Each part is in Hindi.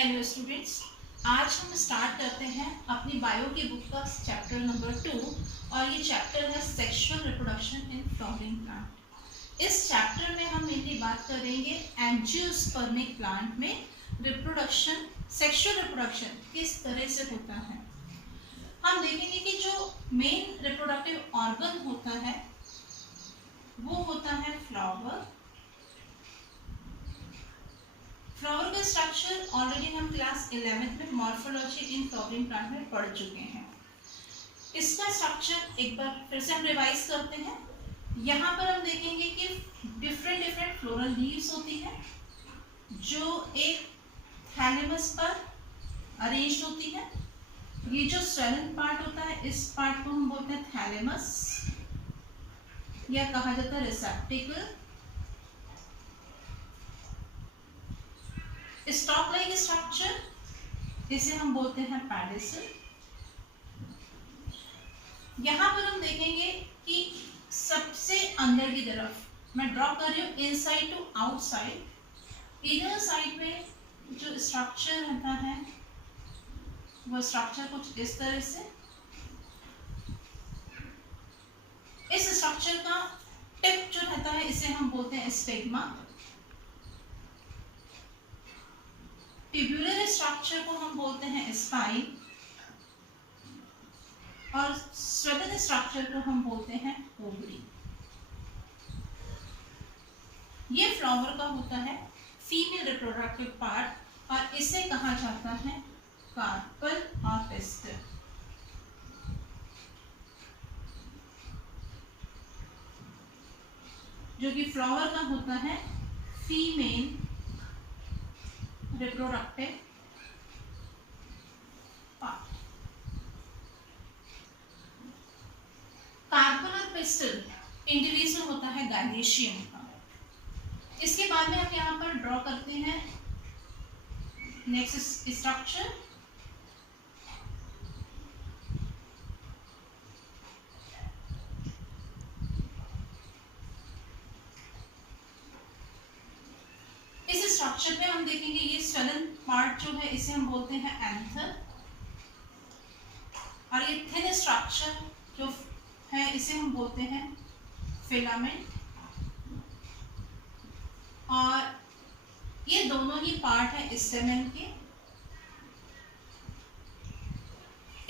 हेलो स्टूडेंट्स, आज हम स्टार्ट करते हैं अपनी बायो की बुक का चैप्टर नंबर 2 और ये चैप्टर है sexual reproduction in flowering plant. इस चैप्टर में हम मेनली बात करेंगे एंजियोस्पर्मिक प्लांट में रिप्रोडक्शन, सेक्सुअल रिप्रोडक्शन किस तरह से होता है। हम देखेंगे कि जो मेन रिप्रोडक्टिव ऑर्गन होता है वो होता है फ्लावर। फ्लावर का स्ट्रक्चर ऑलरेडी हम क्लास 11th में मॉर्फोलॉजी इन फ्लावरिंग प्लांट में पढ़ चुके हैं। इसका स्ट्रक्चर एक बार फिर से हम रिवाइज करते हैं। यहाँ पर हम देखेंगे कि डिफरेंट फ्लोरल लीव्स होती हैं जो एक थैलेमस पर अरेंज होती है। ये जो स्वेलन पार्ट होता है इस पार्ट को हम बोलते हैं थैलेमस या कहा जाता है रिसेप्टिकल। स्टॉक लाइक स्ट्रक्चर इसे हम बोलते हैं पेडिसल। यहां पर हम देखेंगे कि सबसे अंदर की तरफ मैं ड्रॉ कर रही हूं inside to outside. Inner side में जो स्ट्रक्चर रहता है वो स्ट्रक्चर कुछ इस तरह से। इस स्ट्रक्चर का टिप जो रहता है इसे हम बोलते हैं स्टिग्मा। ट्यूबुलर स्ट्रक्चर को हम बोलते हैं स्पाइन और स्वेलन स्ट्रक्चर को हम बोलते हैं ओवरी। ये फ्लावर का होता है फीमेल रिप्रोडक्टिव पार्ट और इसे कहा जाता है कार्पल और पिस्टल। जो कि फ्लावर का होता है फीमेल रिप्रोडक्टिव पार्ट। कार्पल और पिस्टल इंडिविजुअल होता है गायनेशियम का। इसके बाद में हम यहाँ पर ड्रॉ करते हैं नेक्स्ट स्ट्रक्चर। इस स्ट्रक्चर पे हम देखेंगे ये स्वेलन पार्ट जो है इसे हम बोलते हैं एंथर और ये थिन स्ट्रक्चर जो है इसे हम बोलते हैं फिलामेंट। और ये दोनों ही पार्ट है स्टेमेन के।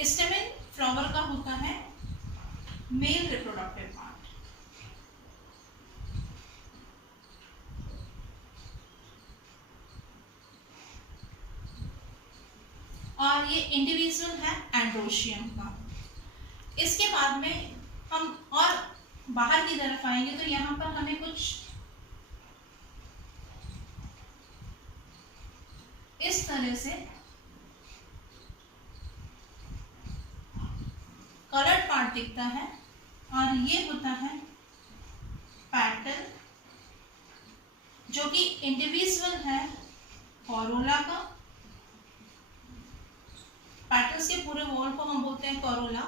स्टेमेन फ्लावर का होता है मेल रिप्रोडक्टिव पार्ट। और ये इंडिविजुअल है एंड्रोशियम का। इसके बाद में हम और बाहर की तरफ आएंगे तो यहाँ पर हमें कुछ इस तरह से कलर्ड पार्ट दिखता है और ये होता है पैटल जो कि इंडिविजुअल है कोरोला का। पैटल्स के पूरे वॉल को हम बोलते हैं कोरोला।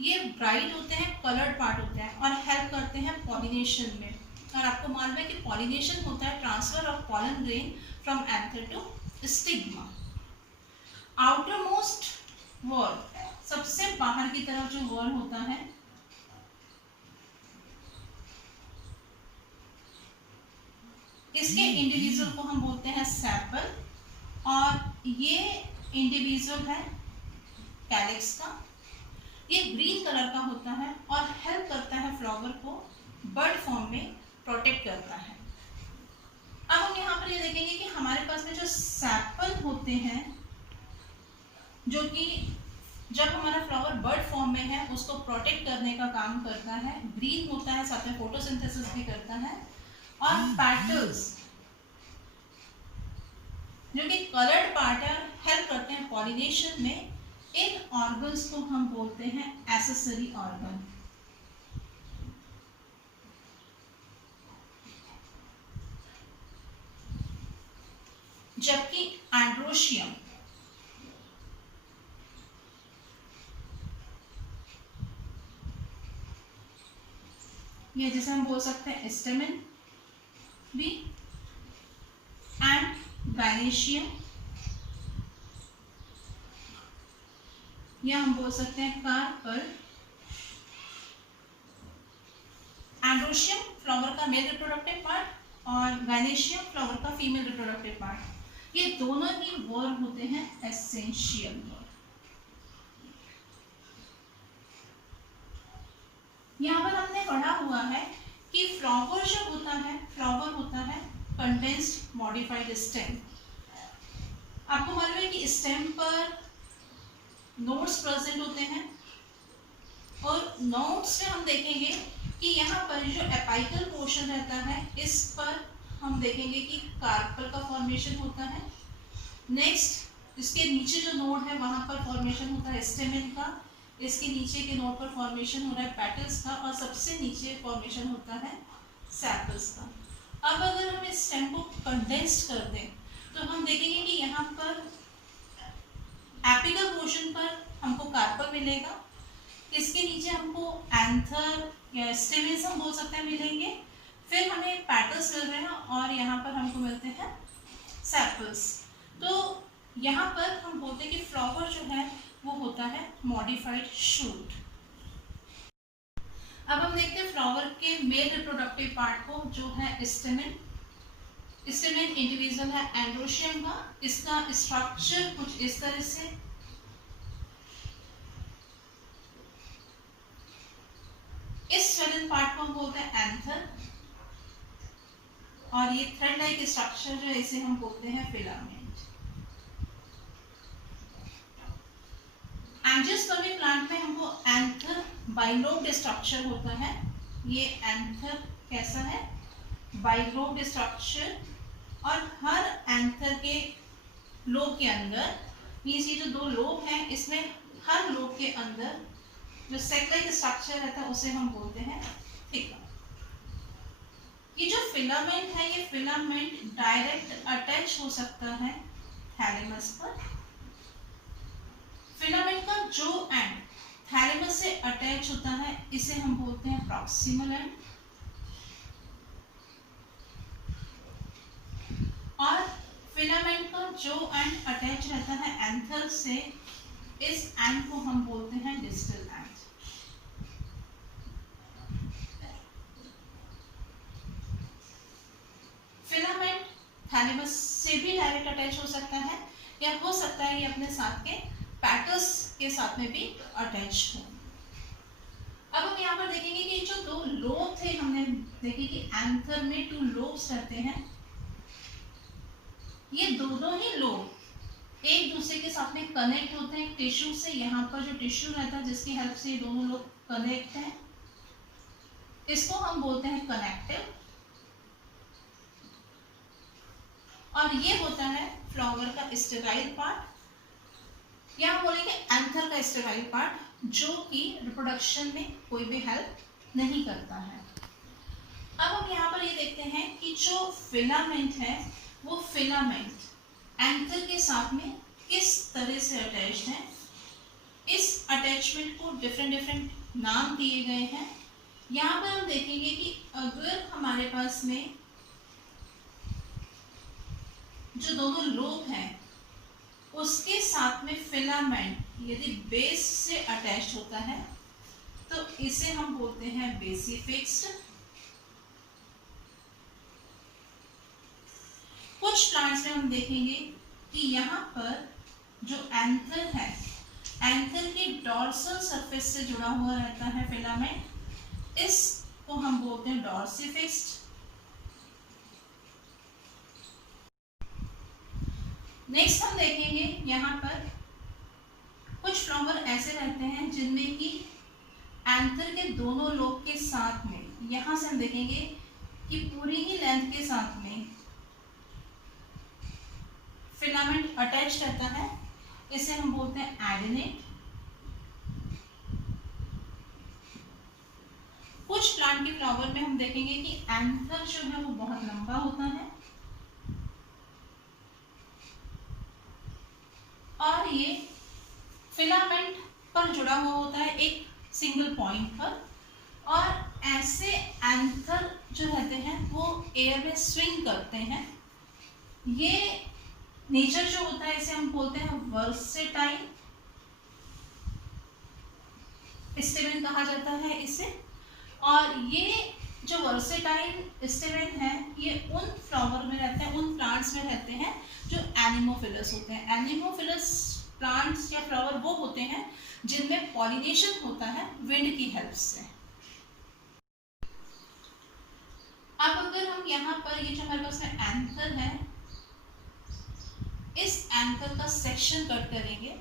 ये ब्राइट होते हैं, कलर्ड पार्ट होते हैं और हेल्प करते हैं पॉलिनेशन में। और आपको मालूम है कि पॉलिनेशन होता है transfer of pollen grain from anther to stigma. Outermost wall, सबसे बाहर की तरफ जो वॉल होता है इसके इंडिविजुअल को हम बोलते हैं सेपल और ये इंडिविजुअल है कैलिक्स का। ये ग्रीन कलर का होता है और हेल्प करता है फ्लावर को बर्ड फॉर्म में प्रोटेक्ट करता है। अब हम यहाँ पर ये देखेंगे कि हमारे पास में जो सेपल होते हैं जो कि जब हमारा फ्लावर बर्ड फॉर्म में है उसको प्रोटेक्ट करने का काम करता है। ग्रीन होता है, साथ में फोटोसिंथेसिस भी करता है। और पेटल्स जो कि कलर्ड पार्ट है और हेल्प करते हैं पॉलिनेशन में। इन ऑर्गन्स को हम बोलते हैं एक्सेसरी ऑर्गन। जबकि एंड्रोशियम ये जैसे हम बोल सकते हैं स्टेमेन भी एंड गायनेशियम या हम बोल सकते हैं कार्पल। एंड्रोशियम फ्लावर का मेल रिप्रोडक्टिव पार्ट और गायनेशियम फ्लावर का फीमेल रिप्रोडक्टिव पार्ट, ये दोनों ही वर्ब होते हैं एसेंशियल वर्ब। यहाँ पर हमने पढ़ा हुआ है कि फ्लावर जो होता है, फ्लावर होता है कंडेंस्ड मॉडिफाइड स्टेम। आपको मालूम है कि स्टेम पर नोड्स प्रेजेंट होते हैं और नोड्स में हम देखेंगे कि यहाँ पर जो एपाइकल पोर्शन रहता है इस पर हम देखेंगे कि कार्पल का फॉर्मेशन होता है। नेक्स्ट इसके नीचे जो नोड है वहाँ पर फॉर्मेशन होता है स्टेमेन का, इसके नीचे के नोड पर फॉर्मेशन हो रहा है पेटल्स का और सबसे नीचे फॉर्मेशन होता है सेपल्स का। अब अगर हम इस स्टेम को कंडेंस्ड कर दें तो हम देखेंगे कि यहाँ पर एपिकल पोर्शन पर हमको कार्पल मिलेगा, इसके नीचे हमको एंथर या स्टेमेन्स हम बोल सकते हैं मिलेंगे, फिर हमें पेटल्स मिल रहे हैं और यहाँ पर हमको मिलते हैं सेपल्स। तो यहाँ पर हम बोलते हैं कि फ्लावर जो है वो होता है मॉडिफाइड शूट। अब हम देखते हैं फ्लावर के मेल रिप्रोडक्टिव पार्ट को जो है स्टेमेन। स्टेमेन इंडिविजुअल है एंड्रोशियम का, इसका स्ट्रक्चर कुछ इस तरह से। इस स्वेलन पार्ट को हम बोलते हैं एंथर और ये थ्रेड लाइक स्ट्रक्चर जो है इसे हम बोलते हैं फिलामेंट। एंजियोस्पर्मिक प्लांट में हमको एंथर बाइलोब्ड स्ट्रक्चर होता है। ये एंथर कैसा है, बाइलोब्ड स्ट्रक्चर, और हर एंथर के लोब के अंदर ये जो दो लोब हैं इसमें हर लोब के अंदर जो सेक लाइक स्ट्रक्चर रहता है उसे हम बोलते हैं थिका। ये जो फिलामेंट है ये फिलामेंट डायरेक्ट अटैच हो सकता है थैलेमस पर। फिलामेंट का जो एंड थैलेमस से अटैच होता है इसे हम बोलते हैं प्रॉक्सिमल एंड, और फिलामेंट का जो एंड अटैच रहता है एंथर से इस एंड को हम बोलते हैं डिस्टल एंड। फिलामेंट थैलेमस से भी डायरेक्ट अटैच हो सकता है या हो सकता है ये अपने साथ के पेटल्स के साथ में भी अटैच हो। अब हम यहाँ पर देखेंगे कि जो दो लोब थे हमने देखे कि एंथर में 2 लोब्स रहते हैं, ये दोनों ही लोब एक दूसरे के साथ में कनेक्ट होते हैं टिश्यू से। यहाँ पर जो टिश्यू रहता है जिसकी हेल्प से ये दोनों लोग कनेक्ट हैं इसको हम बोलते हैं कनेक्टिव, और ये होता है फ्लावर का स्टेराइल पार्ट या हम बोलेंगे एंथर का स्टेराइल पार्ट जो कि रिप्रोडक्शन में कोई भी हेल्प नहीं करता है। अब हम यहाँ पर ये देखते हैं कि जो फिलामेंट है वो फिलामेंट एंथर के साथ में किस तरह से अटैच्ड है। इस अटैचमेंट को डिफरेंट नाम दिए गए हैं। यहाँ पर हम देखेंगे कि अगर हमारे पास में जो दोनों लोब हैं उसके साथ में फिलामेंट यदि बेस से अटैच होता है तो इसे हम बोलते हैं बेसिफिक्स्ड। कुछ प्लांट्स में हम देखेंगे कि यहाँ पर जो एंथर है एंथर के डॉर्सल सरफेस से जुड़ा हुआ रहता है फिलामेंट, इसको हम बोलते हैं डॉर्सिफिक्स्ड। नेक्स्ट हम देखेंगे यहाँ पर कुछ फ्लावर ऐसे रहते हैं जिनमें कि एंथर के दोनों लोब के साथ में यहाँ से हम देखेंगे कि पूरी ही लेंथ के साथ में फिलामेंट अटैच रहता है, इसे हम बोलते हैं एडेनेट। कुछ प्लांट के फ्लावर में हम देखेंगे कि एंथर जो है वो बहुत लंबा होता है और ये फिलामेंट पर जुड़ा हुआ होता है एक सिंगल पॉइंट पर, और ऐसे एंथर जो रहते हैं वो एयर में स्विंग करते हैं। ये नेचर जो होता है इसे हम बोलते हैं वर्सेटाइल। स्टेमेन कहा जाता है इसे। और ये जो वर्सेटाइल स्टेमेन है ये उन फ्लावर में रहते हैं, उन प्लांट्स में रहते हैं जो एनिमोफिलस होते हैं। एनिमोफिलस प्लांट्स या फ्लावर वो होते हैं जिनमें पॉलिनेशन होता है विंड की हेल्प से। अब अगर हम यहाँ पर ये जो हमारे पास में एंथर है, इस एंथर का सेक्शन कट करेंगे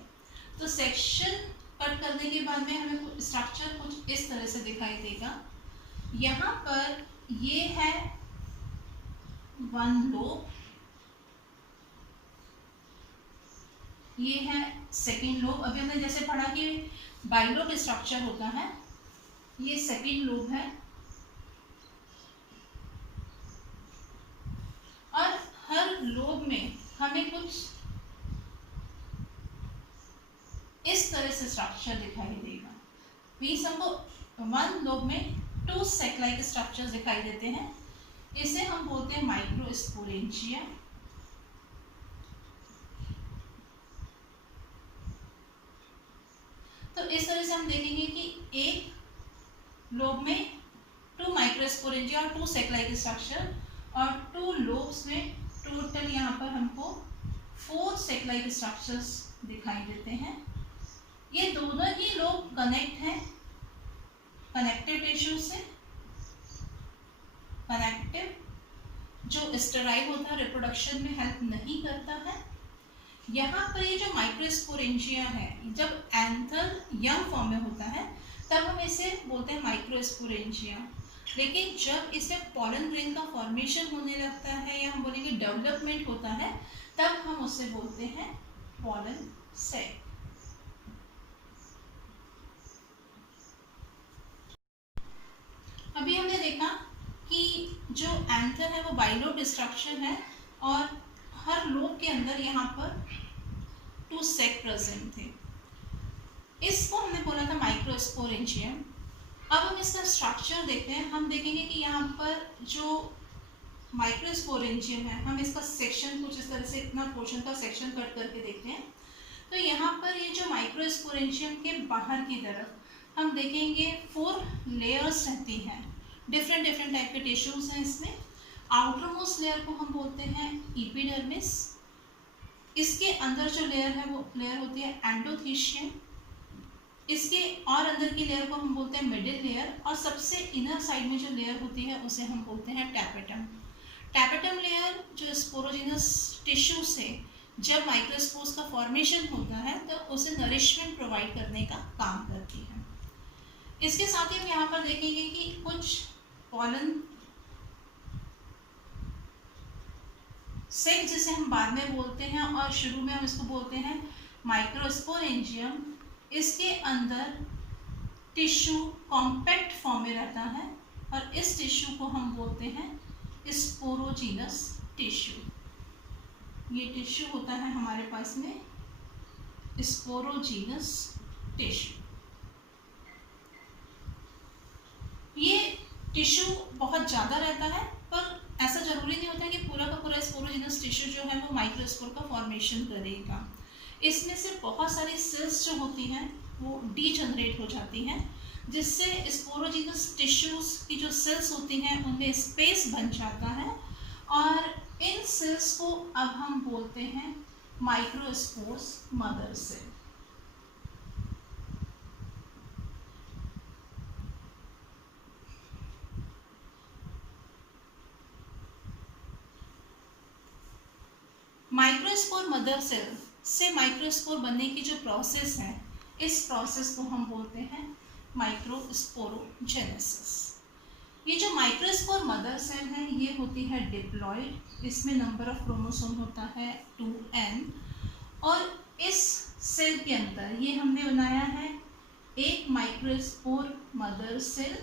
तो सेक्शन कट करने के बाद में हमें स्ट्रक्चर कुछ इस तरह से दिखाई देगा। यहाँ पर ये है वन लोब, ये है सेकेंड लोब। अभी हमने जैसे पढ़ा कि बाइलोब स्ट्रक्चर होता है, ये सेकेंड लोब है। और हर लोब में हमें कुछ इस तरह से स्ट्रक्चर दिखाई देगा। मीन्स हमको वन लोब में टू सेक लाइक स्ट्रक्चर्स दिखाई देते हैं। इसे हम बोलते हैं माइक्रोस्पोरेंजिया। तो इस तरह से हम देखेंगे कि एक लोब में टू माइक्रोस्पोरेंजिया और टू सेक लाइक स्ट्रक्चर, और टू लोब्स में टोटल यहाँ पर हमको 4 सेक लाइक स्ट्रक्चर्स दिखाई देते हैं। ये दोनों ही लोब कनेक्ट हैं कनेक्टिव टिश्यू से। कनेक्टिव जो स्टेराइल होता है, रिप्रोडक्शन में हेल्प नहीं करता है। यहाँ पर ये जो माइक्रोस्पोरेंजिया है, जब एंथर यंग फॉर्म में होता है तब हम इसे बोलते हैं माइक्रोस्पोरेंजिया। लेकिन जब इसमें पॉलन ग्रेन का फॉर्मेशन होने लगता है या हम बोलेंगे डेवलपमेंट होता है, तब हम उसे बोलते हैं पॉलन सैक। अभी हमने देखा कि जो एंथर है वो बाइलोब स्ट्रक्चर है और हर लोब के अंदर यहाँ पर 2 सेक प्रेजेंट थे। इसको हमने बोला था माइक्रोस्पोरेंजियम। अब हम इसका स्ट्रक्चर देखते हैं। हम देखेंगे कि यहाँ पर जो माइक्रोस्पोरेंजियम है, हम इसका सेक्शन कुछ इस तरह से इतना पोर्शन का सेक्शन कट करके देखते हैं। तो यहाँ पर ये जो माइक्रोस्पोरेंजियम के बाहर की तरफ हम देखेंगे 4 लेयर्स रहती हैं। डिफरेंट टाइप के टिश्यूज हैं इसमें। आउटर मोस्ट लेयर को हम बोलते हैं एपिडर्मिस। इसके अंदर जो लेयर है वो लेयर होती है एंडोथीशियम। इसके और अंदर की लेयर को हम बोलते हैं मिडिल लेयर, और सबसे इनर साइड में जो लेयर होती है उसे हम बोलते हैं टैपेटम। टैपेटम लेयर जो स्पोरोजिनस टिश्यू से जब माइक्रोस्पोर्स का फॉर्मेशन होता है तो उसे नरिशमेंट प्रोवाइड करने का काम करती है। इसके साथ ही हम यहाँ पर देखेंगे कि कुछ पॉलन सेक जिसे हम बाद में बोलते हैं और शुरू में हम इसको बोलते हैं माइक्रोस्पोरेंजियम। इसके अंदर टिश्यू कॉम्पैक्ट फॉर्म में रहता है और इस टिश्यू को हम बोलते हैं स्पोरोजिनस टिश्यू। ये टिश्यू होता है हमारे पास में स्पोरोजिनस टिश्यू। ये टिश्यू बहुत ज़्यादा रहता है, पर ऐसा जरूरी नहीं होता है कि पूरा का पूरा स्पोरोजिनस टिश्यू जो है वो माइक्रोस्पोर का फॉर्मेशन करेगा। इसमें से बहुत सारी सेल्स जो होती हैं वो डीजनरेट हो जाती हैं, जिससे स्पोरोजिनस टिश्यूज की जो सेल्स होती हैं उनमें स्पेस बन जाता है, और इन सेल्स को अब हम बोलते हैं microspores mother cell. Microspore mother cell से माइक्रोस्पोर बनने की जो प्रोसेस है, इस प्रोसेस को हम बोलते हैं माइक्रोस्पोरोजेनेसिस। ये जो माइक्रोस्पोर मदर सेल है ये होती है डिप्लॉयड। इसमें नंबर ऑफ क्रोमोसोम होता है 2n, और इस सेल के अंदर ये हमने बनाया है एक माइक्रोस्पोर मदर सेल।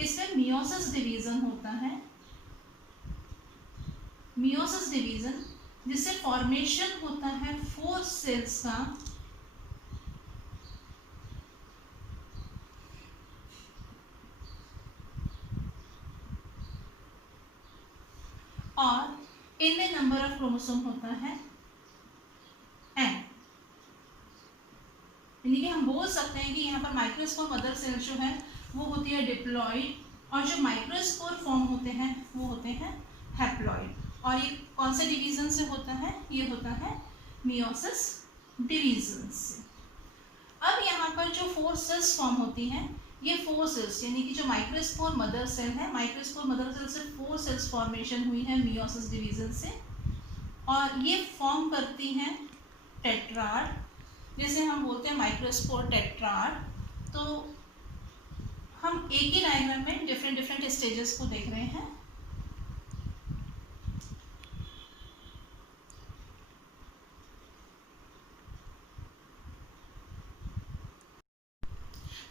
इसमें मियोसिस डिवीजन होता है, मियोसिस डिवीजन जिससे फॉर्मेशन होता है 4 सेल्स का, और इनमें नंबर ऑफ क्रोमोसोम होता है n। यानी कि हम बोल सकते हैं कि यहाँ पर माइक्रोस्पोर मदर सेल जो है वो होती है डिप्लॉइड, और जो माइक्रोस्पोर फॉर्म होते हैं वो होते हैं हैप्लॉइड। और ये कौन से डिवीजन से होता है? ये होता है मियोसिस डिवीजन से। अब यहाँ पर जो 4 सेल्स फॉर्म होती हैं, ये 4 सेल्स यानी कि जो माइक्रोस्पोर मदर सेल है, माइक्रोस्पोर मदर सेल से 4 सेल्स फॉर्मेशन हुई है मियोसिस डिवीजन से, और ये फॉर्म करती हैं टेट्राड, जिसे हम बोलते हैं माइक्रोस्पोर टेट्राड। तो हम एक ही डायग्राम में डिफरेंट स्टेजेस को देख रहे हैं।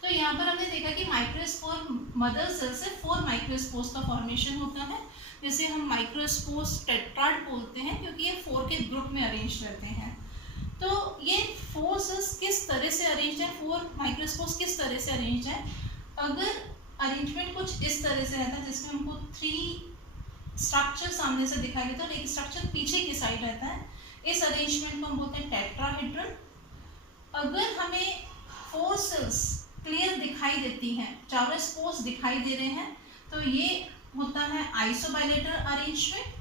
तो यहाँ पर हमने देखा कि माइक्रोस्पोर मदर सेल से 4 माइक्रोस्पोर्स का फॉर्मेशन होता है, जिसे हम माइक्रोस्पोर्स टेट्राड बोलते हैं, क्योंकि ये 4 के ग्रुप में अरेंज रहते हैं। तो ये 4 सेल्स किस तरह से अरेंज है, 4 माइक्रोस्पोर्स किस तरह से अरेंज है? अगर अरेंजमेंट कुछ इस तरह से रहता है जिसमें हमको 3 स्ट्रक्चर सामने से दिखाई देता है और एक स्ट्रक्चर पीछे की साइड रहता है, इस अरेंजमेंट को हम बोलते हैं टेट्राहेड्रन। अगर हमें 4 सेल्स क्लियर दिखाई देती हैं, चारों स्पोर्स दिखाई दे रहे हैं, तो ये होता है आइसोबाइलेटरल अरेंजमेंट।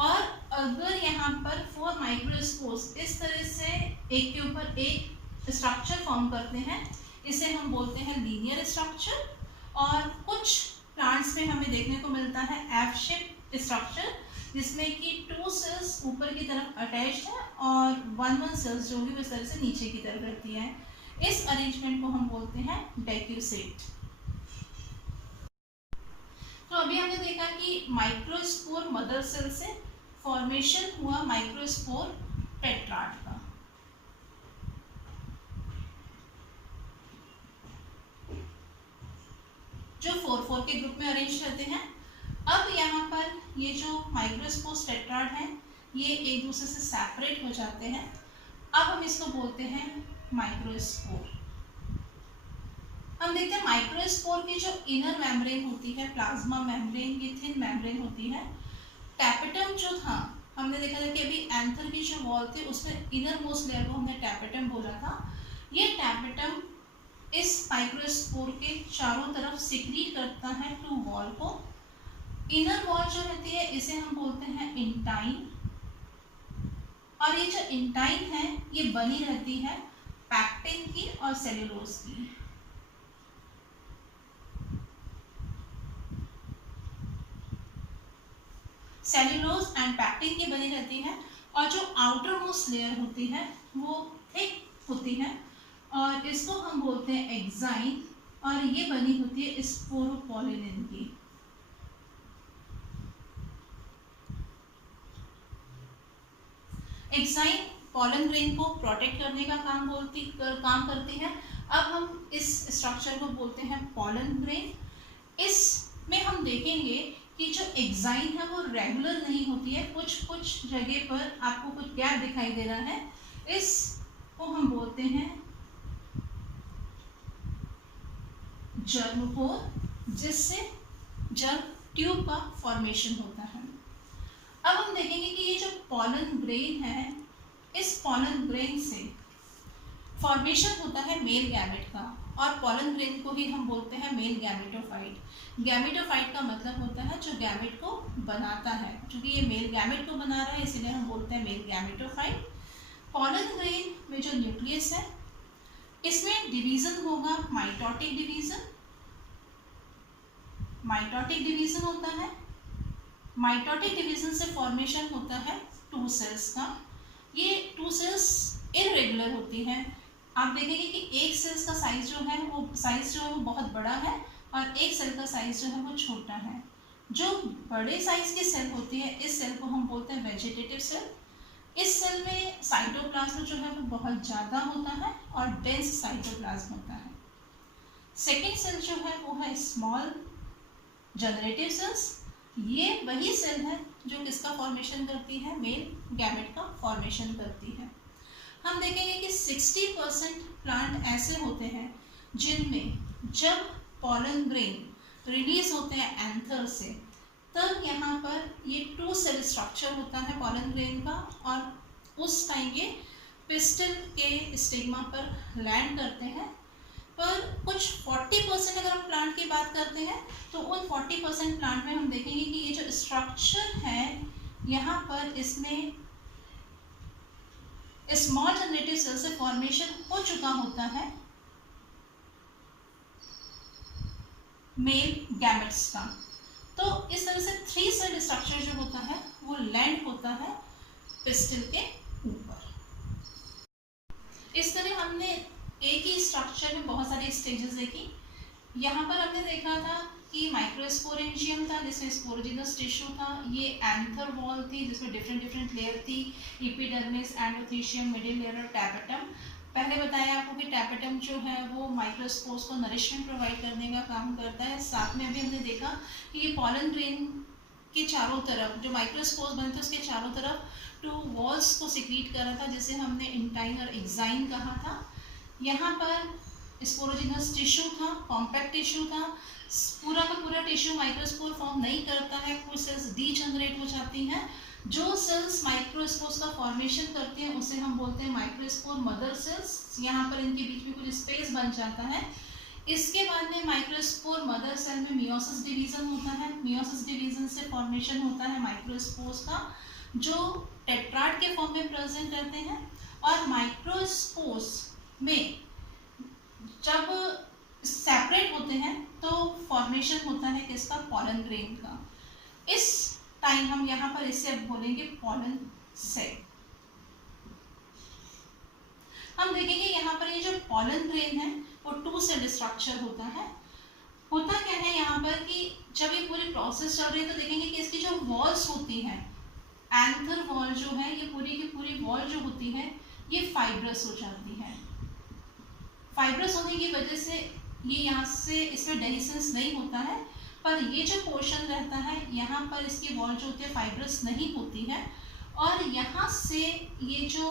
और अगर यहाँ पर 4 माइक्रोस्पोर्स इस तरह से एक के ऊपर एक स्ट्रक्चर फॉर्म करते हैं, इसे हम बोलते हैं लीनियर स्ट्रक्चर। और कुछ प्लांट्स में हमें देखने को मिलता है एफ शेप स्ट्रक्चर, जिसमें कि 2 सेल्स ऊपर की तरफ अटैच है और 1 सेल्स जो भी इस तरह से नीचे की तरफ रहती है। इस अरेंजमेंट को हम बोलते हैं डेक्यूसेट। तो अभी हमने देखा कि माइक्रोस्पोर मदर सेल से फॉर्मेशन हुआ माइक्रोस्पोर टेट्राड का। जो 4-4 के ग्रुप में अरेंज रहते हैं। अब यहाँ पर ये जो माइक्रोस्पोर टेट्राड है, ये एक दूसरे से सेपरेट हो जाते हैं। अब हम इसको बोलते हैं माइक्रोस्पोर। हम देखते हैं माइक्रोस्पोर की जो इनर मेम्ब्रेन होती है, प्लाज्मा मेम्ब्रेन, ये थिन मेम्ब्रेन होती है। टैपेटम जो था, हमने देखा था कि अभी एंथर की जो वॉल थी उसमें इनर मोस्ट लेयर को हमने टैपेटम बोला था। ये टैपेटम इस माइक्रोस्पोर के चारों तरफ सिक्रीट करता है टू वॉल को। इनर वॉल जो रहती है इसे हम बोलते हैं इंटाइन, और ये जो इंटाइन है ये बनी रहती है पैक्टिन की और सेल्यूलोज की। सेल्यूलोज एंड पैक्टिन की बनी रहती है, और जो आउटर मोस्ट लेयर होती है वो थिक होती है, और इसको हम बोलते हैं एक्साइन, और ये बनी होती है स्पोरोपोलिन की। एक्साइन पॉलन ग्रेन को प्रोटेक्ट करने का काम करती है। अब हम इस स्ट्रक्चर को बोलते हैं पॉलन ग्रेन। इसमें हम देखेंगे कि जो एक्साइन है वो रेगुलर नहीं होती है, कुछ जगह पर आपको कुछ गैप दिखाई दे रहा है, इसको हम बोलते हैं जर्मपोर, जिससे जर्म ट्यूब का फॉर्मेशन होता है। अब हम देखेंगे कि ये जो पॉलन ग्रेन है, इस पॉलन ग्रेन से फॉर्मेशन होता है मेल गैमेट का, और पॉलन ग्रेन को ही हम बोलते हैं मेल गैमेटोफाइट। गैमेटोफाइट का मतलब होता है जो गैमेट को बनाता है, क्योंकि ये मेल गैमेट को बना रहा है इसीलिए हम बोलते हैं मेल गैमेटोफाइट। पॉलन ग्रेन में जो न्यूक्लियस है इसमें डिवीजन होगा माइटोटिक डिवीजन। माइटोटिक डिवीजन होता है, माइटोटिक डिवीजन से फॉर्मेशन होता है 2 सेल्स का। ये 2 सेल्स इरेगुलर होती हैं। आप देखेंगे कि एक सेल्स का साइज जो है वो बहुत बड़ा है, और एक सेल का साइज जो है वो छोटा है। जो बड़े साइज की सेल होती है, इस सेल को हम बोलते हैं वेजिटेटिव सेल। इस सेल में साइटोप्लाज्म जो है वो बहुत ज़्यादा होता है और डेंस साइटोप्लाज्म होता है। सेकेंड सेल जो है वो है स्मॉल जनरेटिव सेल्स। ये वही सेल है जो किसका फॉर्मेशन करती है, मेल गैमेट का फॉर्मेशन करती है। हम देखेंगे कि 60% प्लांट ऐसे होते हैं जिनमें जब पॉलन ग्रेन रिलीज होते हैं एंथर से, तब यहाँ पर ये 2 सेल स्ट्रक्चर होता है पॉलन ग्रेन का, और उस टाइम ये पिस्टल के स्टिग्मा पर लैंड करते हैं, पर कुछ 40% अगर हम प्लांट की बात करते हैं तो उन 40% प्लांट में हम देखेंगे कि ये जो स्ट्रक्चर है यहाँ पर इसमें स्मॉल जनरेटिव सेल से फॉर्मेशन हो चुका होता है मेल गैमेट्स का। तो इस तरह से 3 सेल स्ट्रक्चर जो होता है वो लैंड होता है पिस्टल के ऊपर। इस तरह हमने एक ही स्ट्रक्चर में बहुत सारी स्टेजेस देखी। यहाँ पर हमने देखा था कि माइक्रोस्पोरेंजियम था जिसमें स्पोरोजिनस टिश्यू था, ये एंथर वॉल थी जिसमें डिफरेंट लेयर थी, एपिडर्मिस, एंडोथेशियम, मिडिल लेयर और टैपेटम। पहले बताया आपको कि टैपेटम जो है वो माइक्रोस्पोर्स को नरिशमेंट प्रोवाइड करने का काम करता है। साथ में अभी हमने देखा कि ये पॉलन ग्रेन के चारों तरफ जो माइक्रोस्पोर्स बनते हैं उसके चारों तरफ 2 वॉल्स को सिक्रीट कर रहा था जिसे हमने इंटाइन और एक्साइन कहा था। यहाँ पर स्पोरोजिनस टिश्यू था, कॉम्पैक्ट टिश्यू था, पूरा का पूरा टिश्यू माइक्रोस्पोर फॉर्म नहीं करता है, कुछ सेल्स डीजनरेट हो जाती हैं। जो सेल्स माइक्रोस्पोर्स का फॉर्मेशन करते हैं उसे हम बोलते हैं माइक्रोस्पोर मदर सेल्स। यहाँ पर इनके बीच में कुछ स्पेस बन जाता है। इसके बाद में माइक्रोस्पोर मदर सेल में मियोसिस डिवीजन होता है। मियोसिस डिवीजन से फॉर्मेशन होता है माइक्रोस्पोर्स का जो टेट्राड के फॉर्म में प्रेजेंट रहते हैं। और माइक्रोस्पोर्स में जब सेपरेट होते हैं तो फॉर्मेशन होता है किसका, पॉलन ग्रेन का। इस टाइम हम यहाँ पर इसे अब बोलेंगे पॉलन सेल। हम देखेंगे यहाँ पर ये जो पॉलन ग्रेन है वो 2 सेल स्ट्रक्चर होता है। होता क्या है यहाँ पर कि जब ये पूरी प्रोसेस चल रही है तो देखेंगे कि इसकी जो वॉल्स होती हैं, एंथर वॉल जो है, ये पूरी की पूरी वॉल जो होती है ये फाइब्रस हो जाती है। फाइब्रस होने की वजह से ये यहाँ से इसमें डेहिसेंस नहीं होता है, पर ये जो पोर्शन रहता है यहाँ पर इसकी वॉल जो होती है फाइब्रस नहीं होती है। और यहाँ से ये जो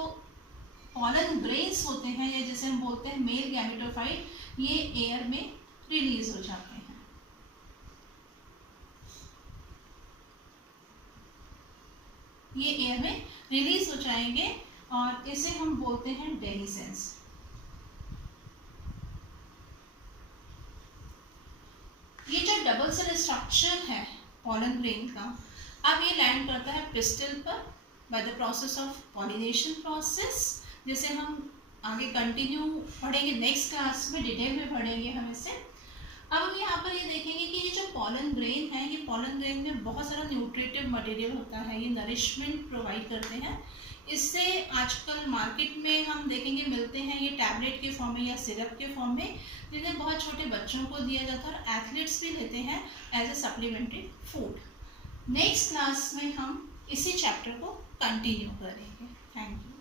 पॉलन ग्रेन्स होते हैं या जिसे हम बोलते हैं मेल गैमेटोफाइट, ये एयर में रिलीज हो जाते हैं। ये एयर में रिलीज हो जाएंगे और इसे हम बोलते हैं डेहिसेंस। ये जो डबल सेल स्ट्रक्चर है पॉलन ग्रेन का, अब ये लैंड करता है पिस्टल पर by the process of pollination process, जिसे हम आगे कंटिन्यू पढ़ेंगे नेक्स्ट क्लास में, डिटेल में पढ़ेंगे हम इसे। अब हम यहाँ पर ये देखेंगे कि ये जो पॉलन ग्रेन है, ये पॉलन ग्रेन में बहुत सारा न्यूट्रिटिव मटेरियल होता है, ये नरिशमेंट प्रोवाइड करते हैं। इससे आजकल मार्केट में हम देखेंगे मिलते हैं ये टैबलेट के फॉर्म में या सिरप के फॉर्म में, जिन्हें बहुत छोटे बच्चों को दिया जाता है और एथलीट्स भी लेते हैं as a supplementary food. Next class में हम इसी चैप्टर को कंटिन्यू करेंगे। Thank you.